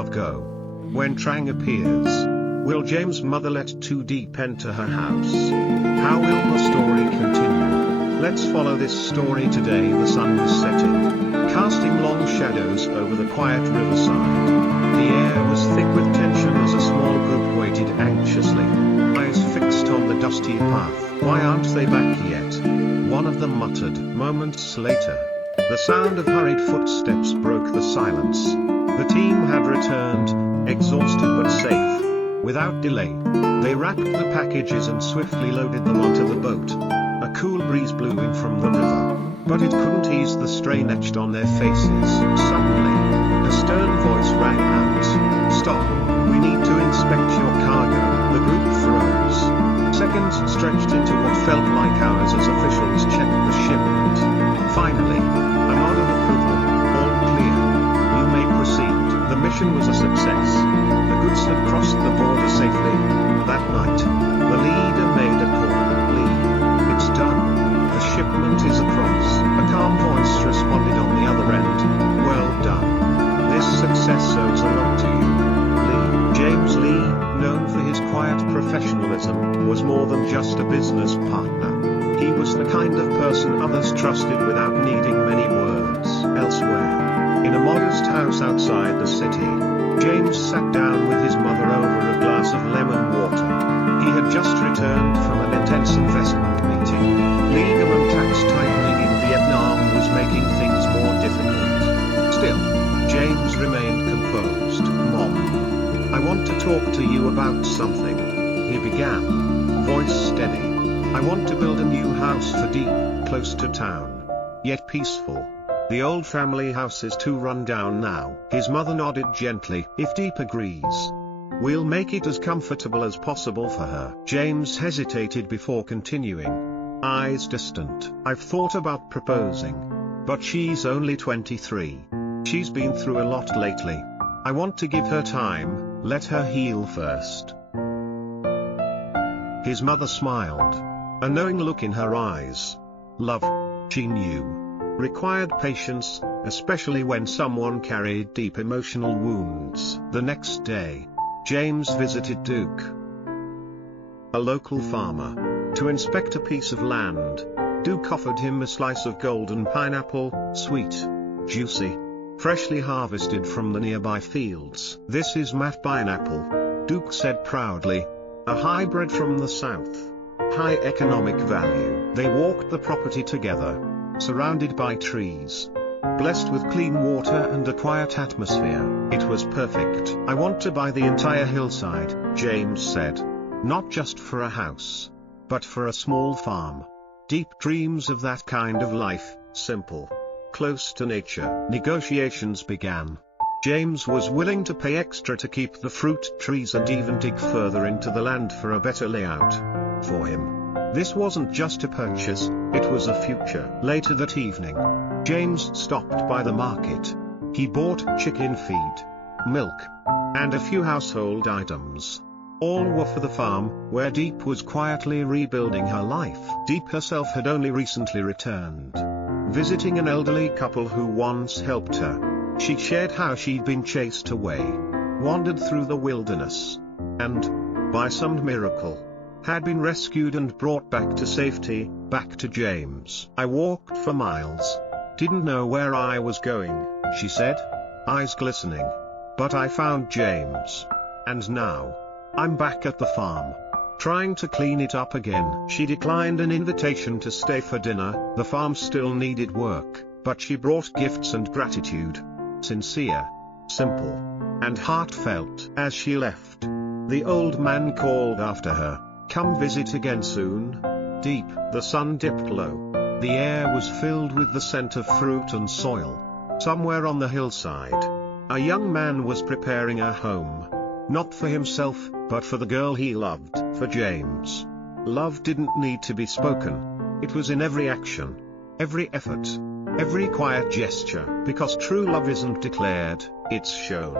love go? When Trang appears, will Jame's mother let Diep enter her house? How will the story continue? Let's follow this story today. The sun was setting, casting long shadows over the quiet riverside. The air was thick with tension as a small group waited anxiously, eyes fixed on the dusty path. Why aren't they back yet? One of them muttered. Moments later, the sound of hurried footsteps broke the silence. The team had returned, exhausted but safe. Without delay, they wrapped the packages and swiftly loaded them onto the boat. A cool breeze blew in from the river, but it couldn't ease the strain etched on their faces. Suddenly, a stern voice rang out. "Stop, we need to inspect your cargo." The group froze. Seconds stretched into what felt like hours as officials checked the shipment. Finally, a nod of approval. All clear. You may proceed. The mission was a success. The goods had crossed the border safely. That night, the leader made a call. "Lee, it's done. The shipment is across." A calm voice responded on the other end. "Well done. This success owes a lot to you, Lee." James Lee, known for his quiet professionalism, was more than just a business partner. He was the kind of person others trusted without needing many words. Elsewhere, in a modest house outside the city, James sat down with his mother over a glass of lemon water. He had just returned from an intense investment meeting. Legal and tax tightening in Vietnam was making things more difficult. Still, James remained composed. "Mom, I want to talk to you about something," he began, voice steady. "I want to build a new house for Diep, close to town, yet peaceful. The old family house is too run down now." His mother nodded gently. "If Diep agrees, we'll make it as comfortable as possible for her." James hesitated before continuing, eyes distant. "I've thought about proposing, but she's only 23. She's been through a lot lately. I want to give her time, let her heal first." His mother smiled, a knowing look in her eyes. Love, she knew, required patience, especially when someone carried deep emotional wounds. The next day, James visited Duke, a local farmer, to inspect a piece of land. Duke offered him a slice of golden pineapple, sweet, juicy, freshly harvested from the nearby fields. "This is Matt pineapple," Duke said proudly, "a hybrid from the south. High economic value." They walked the property together, surrounded by trees, blessed with clean water and a quiet atmosphere. It was perfect. "I want to buy the entire hillside," James said. "Not just for a house, but for a small farm. Diep dreams of that kind of life, simple, close to nature." Negotiations began. James was willing to pay extra to keep the fruit trees and even dig further into the land for a better layout. For him, this wasn't just a purchase, it was a future. Later that evening, James stopped by the market. He bought chicken feed, milk, and a few household items. All were for the farm, where Diep was quietly rebuilding her life. Diep herself had only recently returned, visiting an elderly couple who once helped her. She shared how she'd been chased away, wandered through the wilderness, and, by some miracle, had been rescued and brought back to safety, back to James. "I walked for miles, didn't know where I was going," she said, eyes glistening. "But I found James. And now, I'm back at the farm, trying to clean it up again." She declined an invitation to stay for dinner. The farm still needed work, but she brought gifts and gratitude. Sincere, simple, and heartfelt. As she left, the old man called after her, "Come visit again soon, Diep." The sun dipped low. The air was filled with the scent of fruit and soil. Somewhere on the hillside, a young man was preparing a home. Not for himself, but for the girl he loved. For James, love didn't need to be spoken. It was in every action, every effort, every quiet gesture. Because true love isn't declared, it's shown.